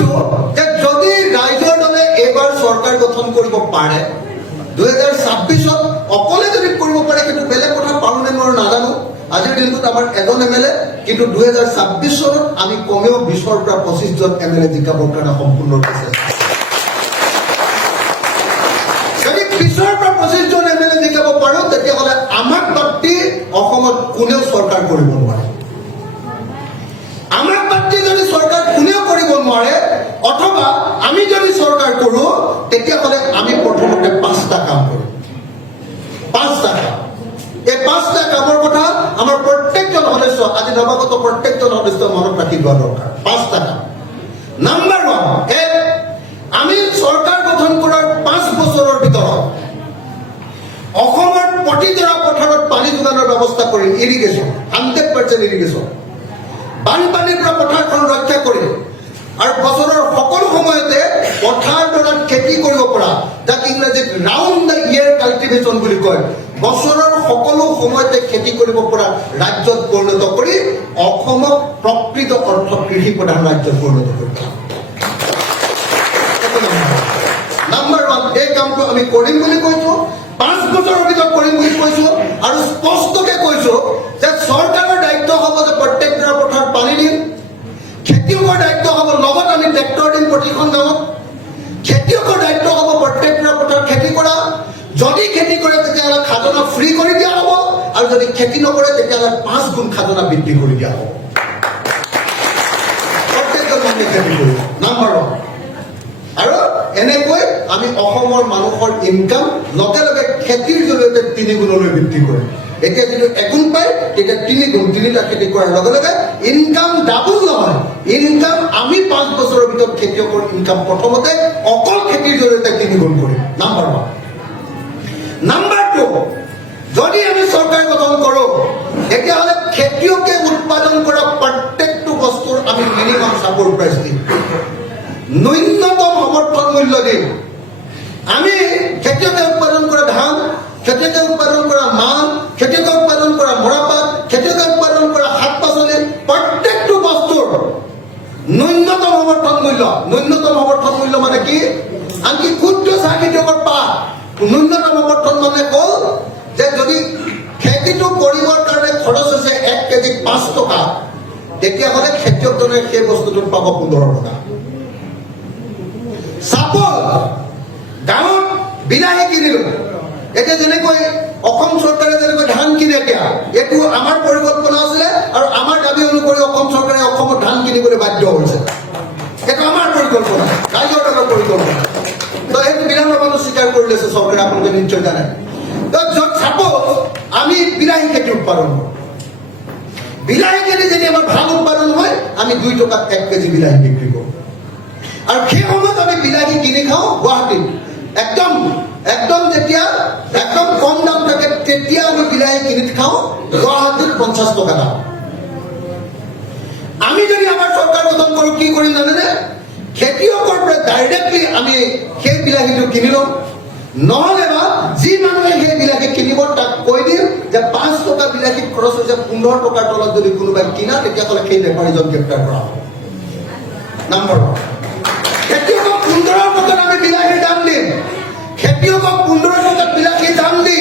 কৈছো যে যদি ৰাইজৰ দলে এইবাৰ চৰকাৰ গঠন কৰিব পাৰে 2026ত অকলে যদি কৰিব পাৰে কিন্তু বেলেগ কথা পাৰো নে নোৱাৰো নাজানো আজিৰ দিনটোত আমাৰ এজন এমএলএ কিন্তু 2026 চনত আমি কমেও 20ৰ পৰা 25 জন এমএলএ জিকাবৰ কাৰণে সম্পূৰ্ণ চেষ্টা যদি 20ৰ পৰা 25 জন এমএলএ জিকাব পাৰো তেতিয়াহ'লে আমাক বাদ অসমত কোনেও চৰকাৰ কৰিব নোৱাৰে আমাক বাদ যদি চৰকাৰ কোনেও কৰিব নোৱাৰে অথবা আমি যদি চৰকাৰ কৰো তেতিয়াহ'লে আমি প্ৰথমতে 5টা কাম কৰিম 5টা কাম এই 5টা কামৰ কথা আমাৰ প্ৰত্যেকজন সদস্য আজি নৱাগত প্ৰত্যেকজন সদস্য মনত ৰাখিব দৰকাৰ 5টা কাম নাম্বাৰ 1 আমি চৰকাৰ গঠন কৰাৰ 5 বছৰৰ ভিতৰত অসমৰ প্ৰতিজোৰা পথাৰত পানী যোগানৰ ব্যৱস্থা কৰি ইৰিগেশ্যন 100% ইৰিগেশ্যন বানপানীৰ পৰা পথাৰখন ৰক্ষা কৰি আৰু বছৰৰ সকলো সময়তে পথাৰখনত খেতি কৰিব পৰা যাক ইংৰাজীত ৰাউণ্ড দ্য ইয়েৰ কাল্টিভেশ্যন বুলি কয় বছৰৰ সকলো সময়তে খেতি কৰিব পৰা ৰাজ্যত পৰিণত কৰি অসমক প্ৰকৃত অৰ্থত কৃষি প্ৰধান ৰাজ্যত পৰিণত কৰিব নাম্বাৰ 1 এই কামটো আমি কৰিম বুলি কৈছো 5 বছৰৰ ভিতৰত কৰিম বুলি কৈছো আৰু স্পষ্টকৈ কৈছো যে চৰকাৰৰ দায়িত্ব হ'ব যে প্ৰত্যেকটা পথাৰত পানী দিম খেতিয়কৰ দায়িত্ব হ'ব লগত আমি ট্ৰেক্টৰ দিম প্ৰতিখন গাঁৱত খেতিয়কৰ দায়িত্ব হ'ব প্ৰত্যেকটা পথাৰত খেতি কৰা যদি খেতি কৰে তেতিয়াহ'লে খাজনা ফ্ৰী কৰি দিয়া হ'ব আৰু যদি খেতি নকৰে তেতিয়াহ'লে 5 গুণ খাজনা বৃদ্ধি কৰি দিয়া হ'ব প্ৰত্যেকজন মানুহে খেতি কৰিব নাম্বাৰ 1 আৰু এনেকৈ আমি অসমৰ মানুহৰ ইনকাম লগে লগে খেতিৰ জৰিয়তে 3 গুণলৈ বৃদ্ধি কৰিম এতিয়া যদি 1 গুণ পায় তেতিয়া 3 গুণ 3টা খেতি কৰাৰ লগে লগে ইনকাম ডাবল নহয় ইনকাম আমি 5 বছৰৰ ভিতৰত খেতিয়কৰ ইনকাম প্ৰথমতে অকল খেতিৰ জৰিয়তে 3 গুণ কৰিম নাম্বাৰ 1 নাম্বাৰ 2 যদি আমি চৰকাৰ গঠন কৰোঁ তেতিয়াহ'লে খেতিয়কে উৎপাদন কৰা প্ৰত্যেকটো বস্তুৰ আমি মিনিমাম ছাপোৰ্ট প্ৰাইচ দিম ন্যূনতম সমৰ্থন মূল্য দিম আমি খেতিয়কে উৎপাদন কৰা ধান খেতিয়কে উৎপাদন কৰা মাহ খেতিয়কে উৎপাদন কৰা মৰাপাট খেতিয়কে উৎপাদন কৰা শাক পাচলি প্ৰত্যেকটো বস্তুৰ ন্যূনতম সমৰ্থন মূল্য মানে কি আনকি ক্ষুদ্ৰ চাহ খেতিয়কৰ পাত ন্যূনতম সমৰ্থন মানে হ'ল যে যদি খেতিটো কৰিবৰ কাৰণে খৰচ হৈছে 1 কেজি 5 টকা তেতিয়াহ'লে খেতিয়কজনে সেই বস্তুটোত পাব 15 টকা চাপোজ গাঁৱত বিলাহী কিনিলো এতিয়া যেনেকৈ অসম চৰকাৰে যেনেকৈ ধান কিনে এতিয়া এইটো আমাৰ পৰিকল্পনা আছিলে আৰু আমাৰ দাবী অনুসৰি অসম চৰকাৰে অসমত ধান কিনিবলৈ বাধ্য হৈছে এইটো আমাৰ পৰিকল্পনা ৰাইজৰ দলৰ পৰিকল্পনা তো সেইটো বিধানসভাতো স্বীকাৰ কৰি লৈছে চৰকাৰে আপোনালোকে নিশ্চয় জানে তো য'ত চাপোজ আমি বিলাহী খেতি উৎপাদন কৰোঁ বিলাহী খেতি যদি আমাৰ ভাল উৎপাদন হয় আমি 2 টকাত 1 কেজি বিলাহী বিক্ৰী কৰোঁ আৰু সেই সময়ত আমি বিলাহী কিনি খাওঁ গুৱাহাটীত একদম যেতিয়া একদম কম দাম থাকে তেতিয়া আমি বিলাহী কিনি খাওঁ গুৱাহাটীত 50 টকা দাম আমি যদি আমাৰ চৰকাৰ গঠন কৰোঁ কি কৰিম জানেনে খেতিয়কৰ পৰা ডাইৰেক্টলি আমি সেই বিলাহীটো কিনি লওঁ নহ'লে বা যি মানুহে সেই বিলাহী কিনিব তাক কৈ দিম যে 5 টকা বিলাহীত খৰচ হৈছে 15 টকাৰ তলত যদি কোনোবাই কিনা তেতিয়াহ'লে সেই বেপাৰীজন গ্ৰেপ্তাৰ কৰা হ'ব নাম্বাৰ 1 খেতিয়কক 15 টকাত আমি বিলাহীৰ দাম দিম খেতিয়কক 15 টকাত বিলাহীৰ দাম দি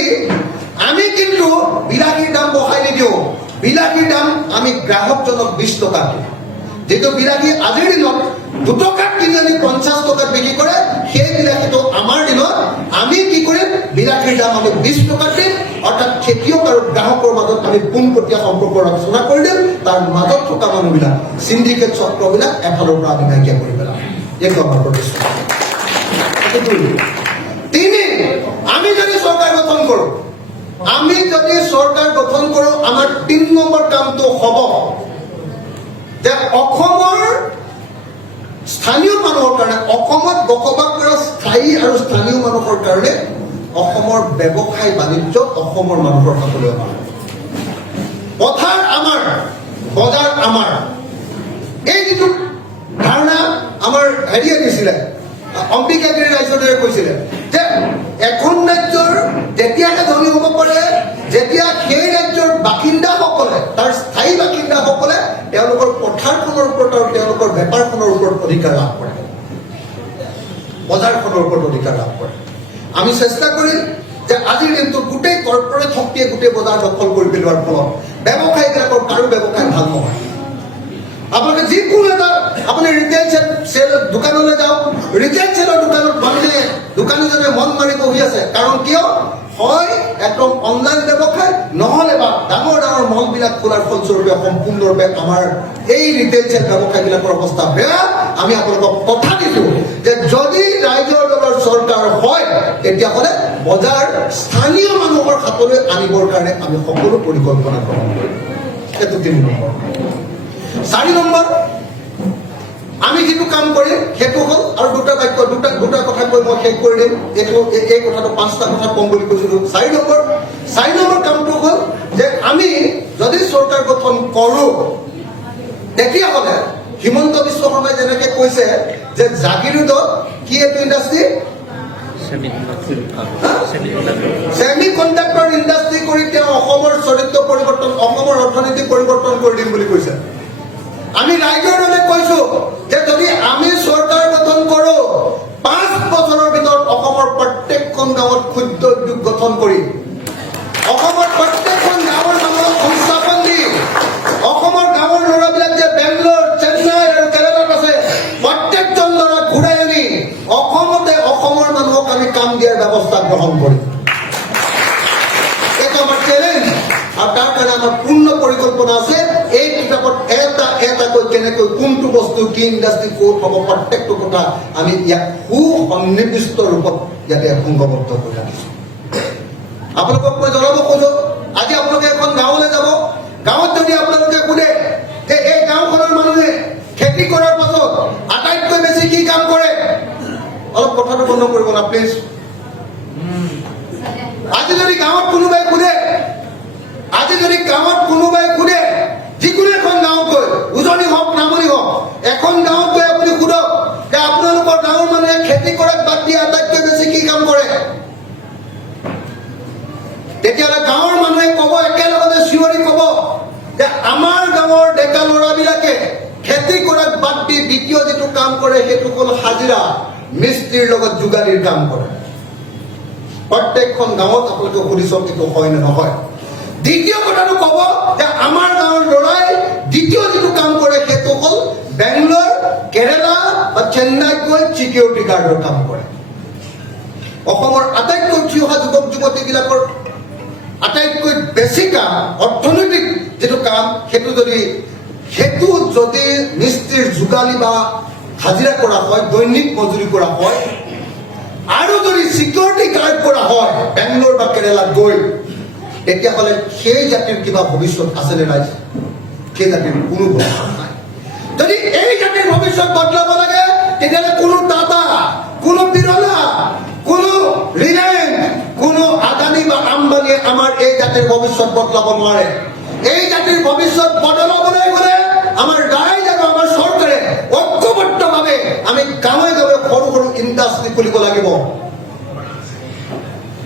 আমি কিন্তু বিলাহীৰ দাম বঢ়াই নিদিওঁ বিলাহীৰ দাম আমি গ্ৰাহকজনক 20 টকা দিওঁ যিটো বিলাহী আজিৰ দিনত 2 টকাত কিনি আমি 50 টকাত বিক্ৰী কৰে সেই বিলাহীটো আমাৰ দিনত আমি কি কৰিম বিলাহীৰ দাম আমি 20 টকাত দিম অৰ্থাৎ খেতিয়ক আৰু গ্ৰাহকৰ মাজত আমি পোনপটীয়া সম্পৰ্ক ৰচনা কৰি দিম তাৰ মাজত থকা মানুহবিলাক চিণ্ডিকেট চক্ৰবিলাক এফালৰ পৰা আমি নাইকিয়া কৰি পেলাম এইটো আমাৰ প্ৰতিশ্ৰুতি 3 আমি যদি চৰকাৰ গঠন কৰোঁ আমাৰ 3 নম্বৰ কামটো হ'ব যে অসমৰ স্থানীয় মানুহৰ কাৰণে অসমত বসবাস কৰা স্থায়ী আৰু স্থানীয় মানুহৰ কাৰণে অসমৰ ব্যৱসায় বাণিজ্য অসমৰ মানুহৰ হাতলৈ অনা পথাৰ আমাৰ বজাৰ আমাৰ এই যিটো ধাৰণা আমাৰ হেৰিয়ে দিছিলে অম্বিকাগিৰি ৰাজ্যদৰে কৈছিলে যে এখন ৰাজ্যৰ যেতিয়াহে ধনী হ'ব পাৰে যেতিয়া সেই ৰাজ্যৰ বাসিন্দাসকলে তাৰ স্থায়ী বাসিন্দাসকলে তেওঁলোকৰ পথাৰখনৰ ওপৰত আৰু তেওঁলোকৰ বেপাৰখনৰ ওপৰত অধিকাৰ লাভ কৰে বজাৰখনৰ ওপৰত অধিকাৰ লাভ কৰে। আমি চেষ্টা কৰিম যে আজিৰ দিনটোত গোটেই কৰ্পৰেট শক্তিয়ে গোটেই বজাৰ দখল কৰি পেলোৱাৰ ফলত ব্যৱসায়ীবিলাকৰ কাৰো ব্যৱসায় ভাল নহয়। আপোনালোকে যিকোনো এটা আপুনি ৰিটেইল চেল দোকানলৈ যাওক, ৰিটেইল চেলৰ দোকানত মানুহে দোকানীজনে মন মাৰি বহি আছে। কাৰণ কিয়? হয় একদম অনলাইন ব্যৱসায়, নহ'লে বা ডাঙৰ ডাঙৰ মলবিলাক খোলাৰ ফলস্বৰূপে সম্পূৰ্ণৰূপে আমাৰ এই ৰিটেইল চেল ব্যৱসায়বিলাকৰ অৱস্থা বেয়া। আমি আপোনালোকক কথা দিছো যে যদি ৰাইজৰ দলৰ চৰকাৰ হয় তেতিয়াহ'লে বজাৰ স্থানীয় মানুহৰ হাতলৈ আনিবৰ কাৰণে আমি সকলো পৰিকল্পনা গ্ৰহণ কৰিম। এইটো ৩ নম্বৰ। ৪ নম্বৰ, আমি যিটো কাম কৰিম সেইটো হ'ল, আৰু দুটা কথা কৈ মই শেষ কৰি দিম। এই কথাটো 5টা কথা কম বুলি কৈছিলো। 4 নম্বৰ কামটো হ'ল যে আমি যদি চৰকাৰ গঠন কৰো তেতিয়াহ'লে হিমন্ত বিশ্ব শৰ্মাই যেনেকে কৈছে যে জাগিৰোডত কি এইটো ইণ্ডাষ্ট্ৰী ছেমি কণ্ডাক্টৰ ইণ্ডাষ্ট্ৰী কৰি তেওঁ অসমৰ চৰিত্ৰ পৰিৱৰ্তন, অসমৰ অৰ্থনীতি পৰিৱৰ্তন কৰি দিম বুলি কৈছে। আমি ৰাইজৰ দলে কৈছো যে যদি আমি চৰকাৰ গঠন কৰো 5 বছৰৰ ভিতৰত অসমৰ প্ৰত্যেকখন গাঁৱত ক্ষুদ্ৰ উদ্যোগ গঠন কৰি অসমৰ প্ৰত্যেকখন গাঁৱৰ মানুহক সংস্থাপন দি অসমৰ গাঁৱৰ ল'ৰাবিলাক যে বেংগলোৰ, চেন্নাই আৰু কেৰালাত আছে প্ৰত্যেকজন ল'ৰা ঘূৰাই আনি অসমতে অসমৰ মানুহক আমি কাম দিয়াৰ ব্যৱস্থা গ্ৰহণ কৰিম। এইটো আমাৰ চেলেঞ্জ, আৰু তাৰ কাৰণে আমাৰ পূৰ্ণ পৰিকল্পনা আছে। এই কিতাপত এটাকৈ কেনেকৈ কোনটো বস্তু কি ইণ্ডাষ্ট্ৰী ক'ত হ'ব প্ৰত্যেকটো কথা আমি ইয়াক সুসন্নিৱিষ্ট ৰূপত ইয়াতে সংঘবদ্ধ কৰি ৰাখিছো। আপোনালোকক মই জনাব খোজো, আজি আপোনালোকে এখন গাঁৱলৈ যাব, গাঁৱত যদি আপোনালোকে সোধে যে এই গাঁওখনৰ মানুহে খেতি কৰাৰ পাছত আটাইতকৈ বেছি কি কাম কৰে, অলপ কথাটো বন্ধ কৰিব না প্লিজ। আজি যদি গাঁৱত কোনোবাই সোধে যিকোনো এখন গাঁৱত গৈ, উজনি হওক নামনি হওক, এখন গাঁৱত গৈ আপুনি সোধক যে আপোনালোকৰ গাঁৱৰ মানুহে খেতি কৰাক বাদ দি আটাইতকৈ বেছি কি কাম কৰে, তেতিয়াহ'লে গাঁৱৰ মানুহে ক'ব, একেলগতে চিঞৰি ক'ব যে আমাৰ গাঁৱৰ ডেকা ল'ৰাবিলাকে খেতি কৰাক বাদ দি দ্বিতীয় যিটো কাম কৰে সেইটো হ'ল হাজিৰা, মিস্ত্ৰীৰ লগত যোগালীৰ কাম কৰে। প্ৰত্যেকখন গাঁৱত আপোনালোকে সুধি চাওক এইটো হয় নে নহয়। দ্বিতীয় কথাটো ক'ব যে আমাৰ গাঁৱৰ ল'ৰাই দ্বিতীয় যিটো কাম কৰে সেইটো হ'ল বেংগলোৰ, কেৰালা বা চেন্নাইত গৈ চিকিউৰিটি গাৰ্ডৰ কাম কৰে। অসমৰ আটাইতকৈ উঠি অহা যুৱক যুৱতীবিলাকৰ আটাইতকৈ বেছি কাম, অৰ্থনৈতিক যিটো কাম, সেইটো যদি মিস্ত্ৰীৰ যোগালী বা হাজিৰা কৰা হয়, দৈনিক মজুৰি কৰা হয়, আৰু যদি চিকিউৰিটি গাৰ্ড কৰা হয় বেংগলোৰ বা কেৰালাত গৈ, তেতিয়াহ'লে সেই জাতিৰ কিবা ভৱিষ্যত আছেনে ৰাইজ? সেই জাতিৰ কোনো ভৱিষ্যত নাই। যদি এই জাতিৰ ভৱিষ্যত বদলাব লাগে তেতিয়াহ'লে কোনো টাটা, কোনো বিৰলা, কোনো ৰিলায়েন্স, কোনো আদানী বা আম্বানীয়ে আমাৰ এই জাতিৰ ভৱিষ্যত বদলাব নোৱাৰে। এই জাতিৰ ভৱিষ্যত বদলাবলৈ গ'লে আমাৰ ৰাইজ আৰু আমাৰ চৰকাৰে ঐক্যবদ্ধভাৱে আমি গাঁৱে গাঁৱে সৰু সৰু ইণ্ডাষ্ট্ৰী খুলিব লাগিব,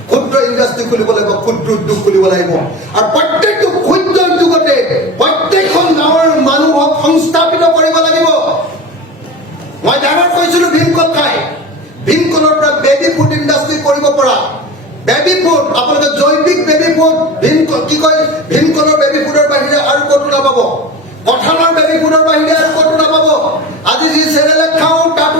ক্ষুদ্ৰ ইণ্ডাষ্ট্ৰী খুলিব লাগিব, ক্ষুদ্ৰ উদ্যোগ খুলিব লাগিব। আৰু প্ৰত্যেকটো ক্ষুদ্ৰ উদ্যোগতে প্ৰত্যেকখন গাঁৱৰ মানুহক সংস্থাপিত কৰিব লাগিব। মই ডাঙৰ কৈছিলো ভীমকল খাই, ভীমকলৰ পৰা বেবী ফুড ইণ্ডাষ্ট্ৰী কৰিব পৰা। বেবী ফুড, আপোনালোকে জৈৱিক বেবী ফুড, ভীমকলৰ বেবী ফুডৰ বাহিৰে আৰু ক'তো নাপাব। কঁঠালৰ বেবী ফুডৰ বাহিৰে আৰু ক'তো নাপাব। আজি যি চেৰেলেক খাওঁ তাতো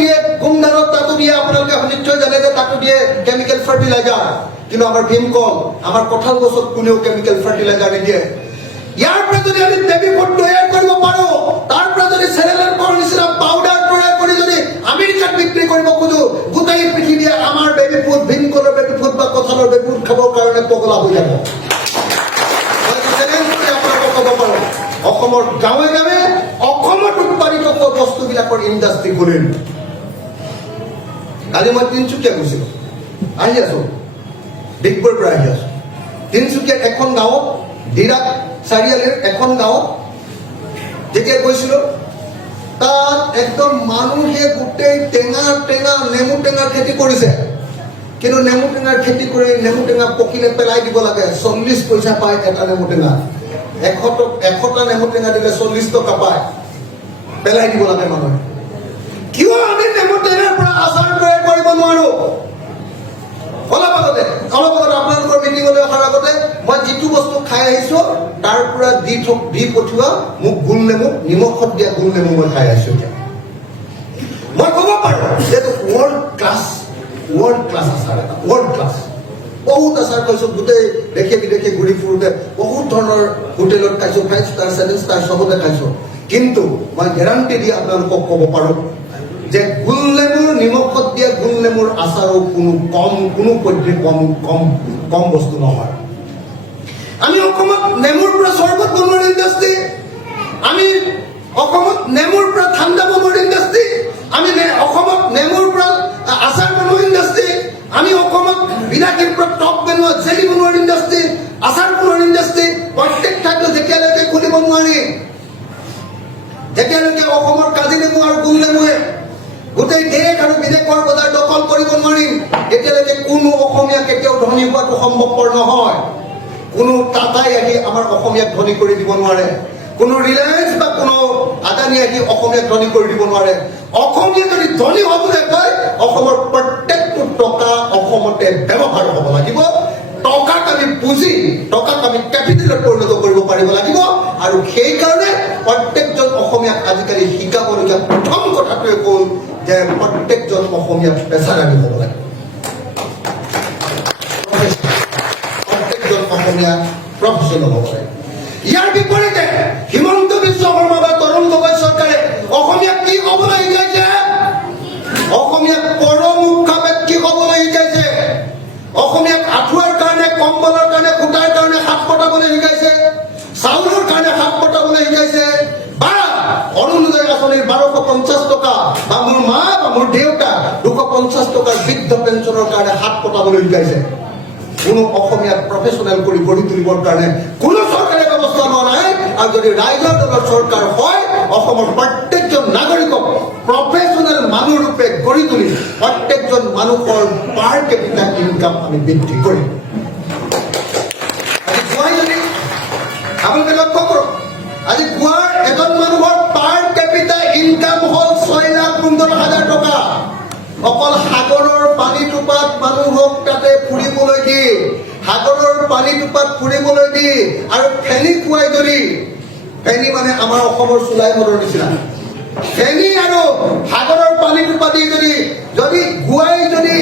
দিয়ে গুমধানত, তাতো দিয়ে, আপোনালোকে নিশ্চয় জানে যে তাতো দিয়ে কেমিকেল ফাৰ্টিলাইজাৰ। কিন্তু আমাৰ ভীমকল, আমাৰ কঁঠাল গছত কোনেও কেমিকেল ফাৰ্টিলাইজাৰ নিদিয়ে। ইয়াৰ পৰা যদি আমি বেবী ফুড তৈয়াৰ কৰিব পাৰো, তাৰ পৰা যদি চেৰেলেকৰ নিচিনা পাউডাৰ তৈয়াৰ কৰি যদি আমেৰিকাত বিক্ৰী কৰিব খোজো, গোটেই পৃথিৱীয়ে আমাৰ বেবী ফুড, ভীমকলৰ বেবী ফুড বা কঁঠালৰ বেবী ফুড খাবৰ কাৰণে পগলা হৈ যাব। অসমৰ গাঁৱে গাঁৱে অসমত উৎপাদিত বস্তুবিলাকৰ ইণ্ডাষ্ট্ৰী খুলিম। কালি মই তিনিচুকীয়া গৈছিলো, আহি আছো, ডিগবৈৰ পৰা আহি আছো। তিনিচুকীয়াত এখন গাঁৱত, ডিৰাক চাৰিআলিৰ এখন গাঁৱত যেতিয়া গৈছিলো, তাত একদম মানুহে গোটেই নেমু টেঙাৰ খেতি কৰিছে। কিন্তু নেমু টেঙাৰ খেতি কৰি নেমু টেঙা পকিলে পেলাই দিব লাগে, 40 পইচা পায় এটা নেমু টেঙা। 100টা নেমু টেঙা দিলে 40 টকা পায়, পেলাই দিব লাগে মানুহে। কিয় আমি নেমু টেঙাৰ পৰা আচাৰ তৈয়াৰ কৰিব নোৱাৰো? অলপ আগতে আপোনালোকৰ মিটিঙলৈ অহাৰ আগতে মই যিটো বস্তু খাই আহিছো তাৰ পৰা দি পঠিওৱা মোক গোল নেমু, নিমখত দিয়া গোল নেমু মই খাই আহিছো। এতিয়া মই ক'ব পাৰো যে ৱৰ্ল্ড ক্লাছ আচাৰ এটা, ৱৰ্ল্ড ক্লাছ। বহুত আচাৰ খাইছো, গোটেই দেশে বিদেশে ঘূৰি ফুৰোতে বহুত ধৰণৰ হোটেলত খাইছো, 5 ষ্টাৰ 7 ষ্টাৰ চবতে খাইছো। কিন্তু মই গেৰাণ্টি দি আপোনালোকক ক'ব পাৰো যে গোল নেমুৰ, নিমখত দিয়া গোল নেমুৰ আচাৰো কোনো পধ্যে কম বস্তু নহয়। আমি অসমত নেমুৰ পৰা চৰবত বনোৱাৰ ইণ্ডাষ্ট্ৰী, আমি অসমত নেমুৰ পৰা ঠাণ্ডা বনোৱাৰ ইণ্ডাষ্ট্ৰী, আমি অসমত নেমুৰ পৰা আচাৰ বনোৱাৰ ইণ্ডাষ্ট্ৰী, আমি অসমত বিলাহীৰ পৰা টক বনোৱা, জেলি বনোৱাৰ ইণ্ডাষ্ট্ৰী, আচাৰ বনোৱাৰ ইণ্ডাষ্ট্ৰী, প্ৰত্যেক ঠাইতো যেতিয়ালৈকে খুলিব নোৱাৰি, যেতিয়ালৈকে অসমৰ কাজি নেমু আৰু গোল নেমুৱে গোটেই দেশ আৰু বিদেশৰ বজাৰ দখল কৰিব নোৱাৰিম, তেতিয়ালৈকে কোনো অসমীয়া কেতিয়াও ধনী হোৱাটো সম্ভৱপৰ নহয়। কোনো টাটাই আহি আমাৰ অসমীয়াক ধনী কৰি দিব নোৱাৰে, কোনো ৰিলায়েন্স বা কোনো আদানী আহি অসমীয়াক ধনী কৰি দিব নোৱাৰে। অসমীয়া যদি ধনী হ'বলৈ কয়, অসমৰ প্ৰত্যেকটো টকা অসমতে ব্যৱহাৰ হ'ব লাগিব। টকাক আমি পুঁজি, টকাক আমি কেপিটেলত পৰিণত কৰিব পাৰিব লাগিব। আৰু সেইকাৰণে প্ৰত্যেকজন অসমীয়াক আজিকালি শিকাবলগীয়া প্ৰথম কথাটোৱে হ'ল যে প্ৰত্যেকজন অসমীয়া পেছাদাৰী হ'ব লাগে, প্ৰত্যেকজন অসমীয়া প্ৰফেচনেল হ'ব লাগে। ইয়াৰ বিপৰীতে হিমন্ত বিশ্ব শৰ্মা বা তৰুণ গগৈ চৰকাৰে অসমীয়াক কি ক'বলৈ শিকাইছে? অসমীয়াক পৰমুখাপেট কি ক'বলৈ শিকাইছে? অসমীয়াক আঁঠুৱাৰ কাৰণে, কম্বলৰ কাৰণে, সূতাৰ কাৰণে হাত পতাবলৈ শিকাইছে, চাউলৰ কাৰণে হাত পতাবলৈ শিকাইছে, বা অৰুণোদয় আঁচনিৰ 1250 টকা, বা মোৰ মা বা মোৰ দেউতা 250 টকাৰ বৃদ্ধ পেঞ্চনৰ কাৰণে হাত পতাবলৈ শিকাইছে। কোনো অসমীয়াক প্ৰফেচনেল কৰি গঢ়ি তুলিবৰ কাৰণে কোনো চৰকাৰে ব্যৱস্থা লোৱা নাই। আৰু যদি ৰাইজৰ দলৰ চৰকাৰ হয়, অসমৰ প্ৰত্যেকজন নাগৰিকক প্ৰফেচনেল মানুহ ৰূপে গঢ়ি তুলি প্ৰত্যেকজন মানুহৰ পাৰ কেপিটেল ইনকাম আমি বৃদ্ধি কৰিম। আজি গুৱাই যদি আপোনালোকে লক্ষ্য কৰক, আজি গোৱাৰ এজন মানুহৰ পাৰ কেপিটেল ইনকাম হ'ল 6,15,000 টকা। অকল সাগৰৰ পানী টোপাত মানুহক তাতে ফুৰিবলৈ দি, সাগৰৰ পানী টোপাত ফুৰিবলৈ দি আৰু ফেনী খুৱাই যদি, ফেনী মানে আমাৰ অসমৰ চুলাই মদৰ নিচিনা, ফেনী আৰু সাগৰৰ পানী টোপা দি যদি গুৱাই যদি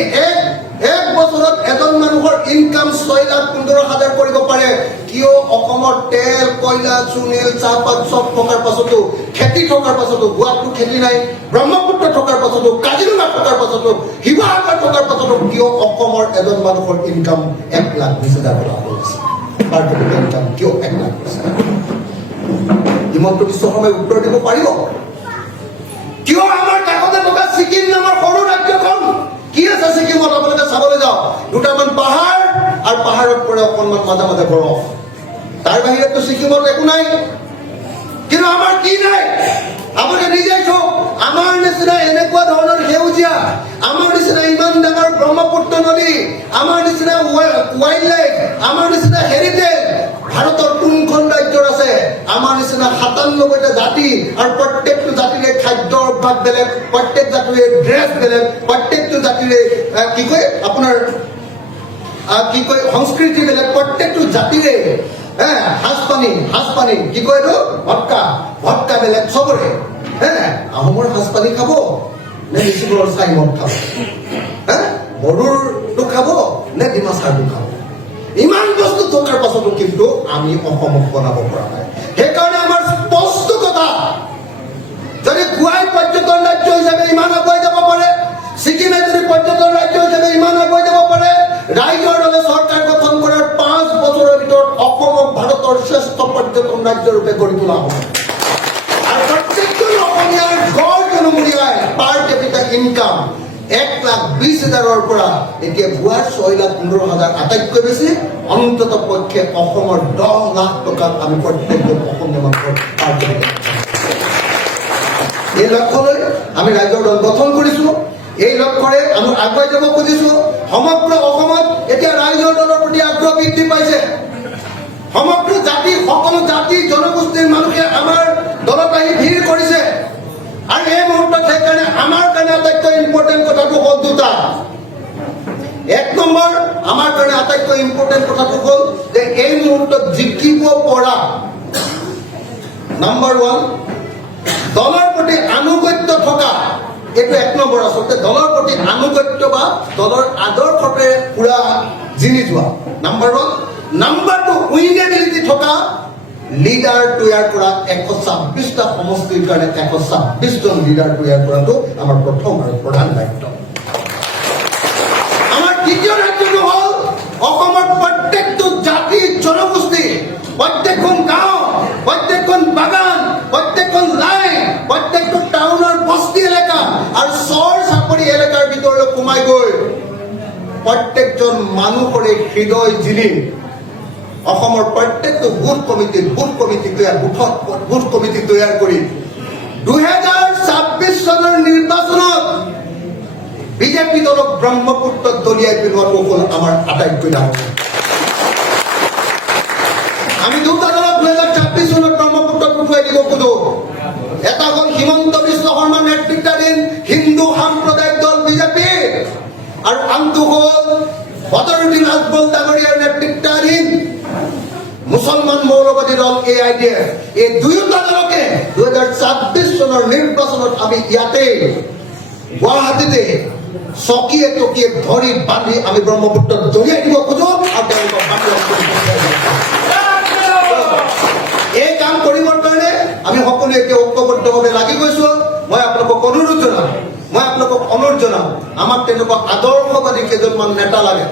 এক বছৰত এজন মানুহৰ ইনকাম 6,15,000 কৰিব পাৰে, কিয় অসমৰ তেল, কয়লা, চুনি, চাহপাত চব থকাৰ পাছতো, খেতি থকাৰ পাছতো, গোৱাতটো খেতি নাই, ব্ৰহ্মপুত্ৰ থকাৰ পাছতো, কাজিৰঙা থকাৰ পাছতো, শিৱসাগৰ থকাৰ পাছতো কিয় অসমৰ এজন মানুহৰ ইনকাম 1,20,000 টকা হৈছে? পাৰ কেপিটেল ইনকাম কিয় 1,00,000 হৈছে? হিমন্ত বিশ্ব শৰ্মাই উত্তৰ দিব পাৰিব? কিয় আমাৰ কাষতে থকা ছিকিম নামৰ সৰু ৰাজ্যখন কি আছে? ছিকিমত আপোনালোকে চাবলৈ যাওক, দুটামান পাহাৰ আৰু পাহাৰত পৰে অকণমান মাজে মাজে বৰফ, তাৰ বাহিৰতো ছিকিমত একো নাই। কিন্তু আমাৰ কি নাই? আপোনালোকে নিজে চাওক, আমাৰ নিচিনা এনেকুৱা ধৰণৰ সেউজীয়া, আমাৰ নিচিনা ইমান ডাঙৰ ব্ৰহ্মপুত্ৰ নদী, আমাৰ নিচিনা ৱাইল্ড লাইফ, আমাৰ নিচিনা হেৰিটেজ ভাৰতৰ কোনখন ৰাজ্যৰ আছে? আমাৰ নিচিনা 97টা জাতি, আৰু প্ৰত্যেকটো জাতিৰে খাদ্য অভ্যাস বেলেগ, প্ৰত্যেক জাতিৰে ড্ৰেছ বেলেগ, প্ৰত্যেকটো জাতিৰে আপোনাৰ সংস্কৃতি বেলেগ, প্ৰত্যেকটো জাতিৰে সাজপানী কি কয় এইটো? ভটকা বেলেগ চবৰে। আহোমৰ সাজপানী খাব নে মিচিঙৰ চাই মদ খাব? বড়োৰটো খাব নে ডিমাচাৰটো খাব? ইমান বস্তু থকাৰ পাছতো কিন্তু আমি অসমক বনাব পৰা নাই। সেইকাৰণে আমাৰ স্পষ্ট কথা, যদি গোৱাই পৰ্যটন ৰাজ্য হিচাপে ইমান আগুৱাই যাব পাৰে, ছিকিমে যদি পৰ্যটন ৰাজ্য হিচাপে ইমান আগুৱাই যাব পাৰে, ৰাইজৰ দলে চৰকাৰ গঠন কৰাৰ 5 বছৰৰ ভিতৰত অসমক ভাৰতৰ শ্ৰেষ্ঠ পৰ্যটন ৰাজ্য ৰূপে গঢ়ি তোলা হ'ব। আৰু প্ৰত্যেকজন অসমীয়াৰ গড় জনমূলীয়াই পাৰ কেপিটেল ইনকাম 1,20,000 পৰা এতিয়া গোৱাৰ 6,15,000 আটাইতকৈ বেছি, অন্তত পক্ষে অসমৰ 10 লাখ টকাত আমি প্ৰত্যেকজন অসমীয়া মানুহৰ পাৰ কেপিটেল। এই লক্ষ্যলৈ আমি ৰাজ্যৰ দল গঠন কৰিছো। এই লক্ষ্যৰে আমি আগুৱাই যাব খুজিছো। সমগ্ৰ অসমত এতিয়া ৰাইজৰ দলৰ প্ৰতি আগ্ৰহ বৃদ্ধি পাইছে। সমগ্ৰ জাতি, সকলো জাতি জনগোষ্ঠীৰ মানুহে আমাৰ দলত আহি ভিৰ কৰিছে। আৰু এই মুহূৰ্তত সেইকাৰণে আমাৰ দুটা। এক নম্বৰ আমাৰ কাৰণে আটাইতকৈ ইম্পৰ্টেণ্ট কথাটো হ'ল যে এই মুহূৰ্তত জিকিব পৰা নাম্বাৰ 1 দলৰ প্ৰতি আনুগত্য থকা, এইটো এক নম্বৰ আচলতে, দলৰ প্ৰতি আনুগত্য বা দলৰ আদৰ্শতে পুৰা জিনি যোৱা নাম্বাৰ 1। নাম্বাৰ 2 উইনেবিলিটি থকা লিডাৰ তৈয়াৰ কৰা 126টা সমষ্টিৰ কাৰণে 126জন লিডাৰ তৈয়াৰ কৰাটো আমাৰ প্ৰথম আৰু প্ৰধান দায়িত্ব। আমাৰ দ্বিতীয় দায়িত্বটো হ'ল অসমৰ প্ৰত্যেকটো জাতি জনগোষ্ঠী, প্ৰত্যেকখন গাঁও, প্ৰত্যেকখন বাগান, প্ৰত্যেকখন লাইন, প্ৰত্যেকটো টাউনৰ বস্তি এলেকা আৰু চৰ চাপৰি এলেকাৰ ভিতৰলৈ সোমাই গৈ প্ৰত্যেকজন মানুহৰে হৃদয় জিনি অসমৰ প্ৰত্যেকটো বুথ কমিটি তৈয়াৰ কৰি 2026 চনৰ নিৰ্বাচনত বিজেপি দলক ব্ৰহ্মপুত্ৰত দলিয়াই পেলোৱাটো হ'ল আমাৰ আটাইতকৈ ডাঙৰ। আমি দুটা দলক 2026 চনত ব্ৰহ্মপুত্ৰত উঠুৱাই দিব খোজো। এটা হ'ল হিমন্ত বিশ্ব শৰ্মা নেতৃত্বাধীন হিন্দু সাম্প্ৰদায়িক দল বিজেপি, আৰু আনটো হ'ল বদৰুদ্দিন আজমল ডাঙৰীয়াৰ নেতৃত্বাধীন মুছলমান মৌলবাদী দল AIDF। এই দুয়োটা দলকে 2026 চনৰ নিৰ্বাচনত আমি ইয়াতে গুৱাহাটীতে চকীয়ে টকীয়ে ধৰি বান্ধি আমি ব্ৰহ্মপুত্ৰত দলিয়াই দিব খোজো আৰু তেওঁলোকক এই কাম কৰিবৰ কাৰণে আমি সকলোৱে এতিয়া ঐক্যবদ্ধভাৱে লাগি গৈছো। মই আপোনালোকক অনুৰোধ জনাম, আমাক তেনেকুৱা আদৰ্শবাদী কেইজনমান নেতা লাগে,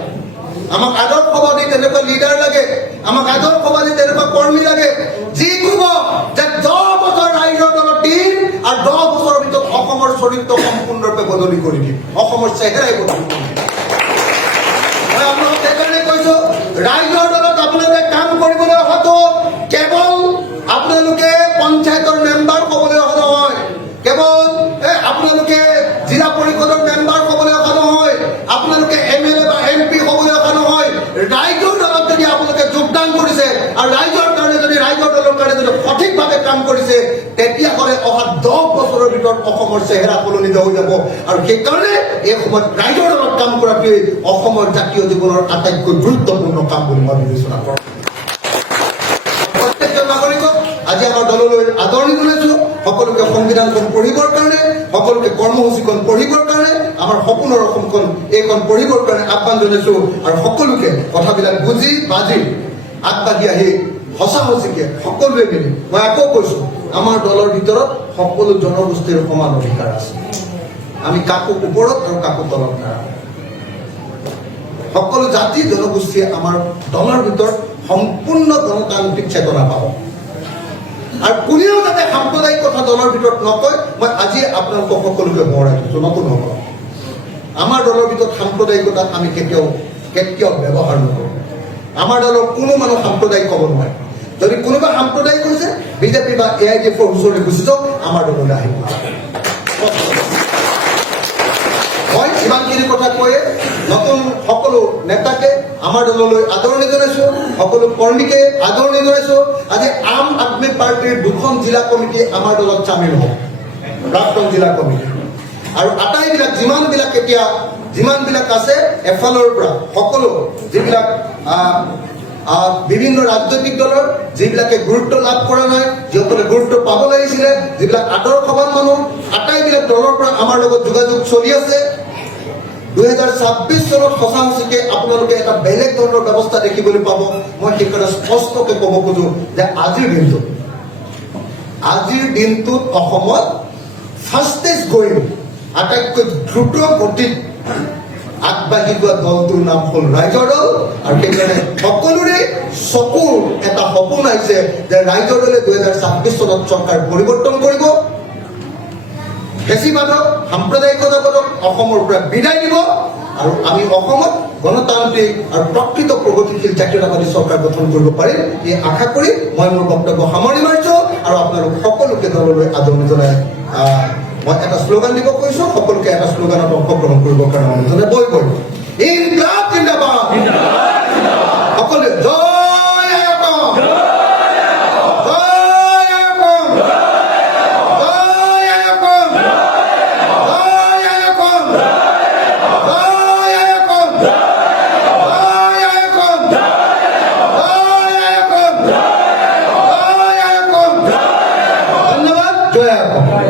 আমাক আদৰ্শবাদী তেনেকুৱা লিডাৰ লাগে, আমাক আদৰ্শবাদী তেনেকুৱা কৰ্মী লাগে যি ক'ব যে 10 বছৰ ৰাইজৰ দলত দিম আৰু 10 বছৰৰ ভিতৰত অসমৰ চৰিত্ৰ সম্পূৰ্ণৰূপে বদলি কৰি দিম, অসমৰ চেহেৰাই বদলি কৰি দিম। মই আপোনালোকক সেইকাৰণে কৈছো, ৰাইজৰ দলত আপোনালোকে কাম কৰিবলৈ অহাটো কেৱল আপোনালোকে পঞ্চায়তৰ মেম্বাৰ ক'বলৈ অহা নহয়, কেৱল আপোনালোকে জিলা পৰিষদৰ মেম্বাৰ ক'বলৈ অহা নহয়, আপোনালোকে MLA বা MP হ'বলৈ অহা নহয়। ৰাইজৰ দলত যদি আপোনালোকে যোগদান কৰিছে আৰু ৰাইজৰ দলৰ কাৰণে যদি সঠিকভাৱে কাম কৰিছে, তেতিয়াহ'লে অহা 10 বছৰৰ ভিতৰত অসমৰ চেহেৰা সলনি হৈ যাব। আৰু সেইকাৰণে এই সময়ত ৰাইজৰ দলত কাম কৰাটোৱেই অসমৰ জাতীয় জীৱনৰ আটাইতকৈ গুৰুত্বপূৰ্ণ কাম বুলি মই বিবেচনা কৰোঁ। প্ৰত্যেকজন নাগৰিকক আজি আমাৰ দললৈ আদৰণি জনাইছো, সকলোকে সংবিধানখন পঢ়িবৰ কাৰণে, সকলোকে কৰ্মসূচীখন পঢ়িবৰ কাৰণে, আমাৰ সপোনৰ অসমখন এইখন পঢ়িবৰ কাৰণে আহ্বান জনাইছো। আৰু সকলোকে কথাবিলাক বুজি বাজি আগবাঢ়ি আহি সঁচা সঁচিকে সকলোৱে মিলি, মই আকৌ কৈছো, আমাৰ দলৰ ভিতৰত সকলো জনগোষ্ঠীৰ সমান অধিকাৰ আছে। আমি কাকো ওপৰত আৰু কাকো তলত নাৰাখো। সকলো জাতি জনগোষ্ঠীয়ে আমাৰ দলৰ ভিতৰত সম্পূৰ্ণ গণতান্ত্ৰিক চেতনা পাব। আৰু কোনেও যাতে সাম্প্ৰদায়িক কথা দলৰ ভিতৰত নকয়, মই আজি আপোনালোকক সকলোকে সোঁৱৰাই দিছো, নতুন হ'ব। আমাৰ দলৰ ভিতৰত সাম্প্ৰদায়িকতা আমি কেতিয়াও ব্যৱহাৰ নকৰোঁ। আমাৰ দলৰ কোনো মানুহ সাম্প্ৰদায়িক ক'ব নোৱাৰে। যদি কোনোবা সাম্প্ৰদায়িক হৈছে, বিজেপি বা AIDFৰ ওচৰলৈ গুচি যাওক, আমাৰ দললৈ আহিব। মই ইমানখিনি কথা কৈয়ে নতুন সকলো নেতাকে আমাৰ দললৈ আদৰণি জনাইছো, সকলো কৰ্মীকে আদৰণি জনাইছো। আজি আম আদমি পাৰ্টিৰ 2খন জিলা কমিটি আমাৰ দলত চামিল হ'ব, প্ৰাক্তন জিলা কমিটি। আৰু আটাইবিলাক যিমানবিলাক আছে এফালৰ পৰা সকলো যিবিলাক বিভিন্ন ৰাজনৈতিক দলৰ যিবিলাকে গুৰুত্ব লাভ কৰা নাই, যিসকলে গুৰুত্ব পাব লাগিছিলে, যিবিলাক আদৰ্শৱান মানুহ, আটাইবিলাক দলৰ পৰা আমাৰ লগত যোগাযোগ চলি আছে। 2026 চনত সঁচা সঁচিকে আপোনালোকে এটা বেলেগ ধৰণৰ ব্যৱস্থা দেখিবলৈ পাব। মই সেইকাৰণে স্পষ্টকৈ ক'ব খোজো যে আজিৰ দিনটোত অসমত ফাষ্টেষ্ট গ্ৰয়িং, আটাইতকৈ দ্ৰুত গতিত আগবাঢ়ি যোৱা দলটোৰ নাম হ'ল ৰাইজৰ দল। আৰু সেইকাৰণে সকলোৰে চকুৰ এটা সপোন আহিছে যে ৰাইজৰ দলে 2026 চনত চৰকাৰ পৰিৱৰ্তন কৰিব, বেছিবাদক সাম্প্ৰদায়িকতাবাদক অসমৰ পৰা বিদায় দিব, আৰু আমি অসমত গণতান্ত্ৰিক আৰু প্ৰকৃত প্ৰগতিশীল জাতীয়তাবাদী চৰকাৰ গঠন কৰিব পাৰিম। এই আশা কৰি মই মোৰ বক্তব্য সামৰণি মাৰিছো। আৰু আপোনালোক সকলোকে দললৈ আদৰণি জনাই মই এটা শ্লোগান দিব কৈছো, সকলোকে এটা শ্লোগানত অংশগ্ৰহণ কৰিবৰ কাৰণে অনুৰোধ জনাই বৈ ইনকলাব জিন্দাবাদ, সকলোৱে জয় অসম, জয় অসম, জয় অসম, জয় অসম, জয় অসম।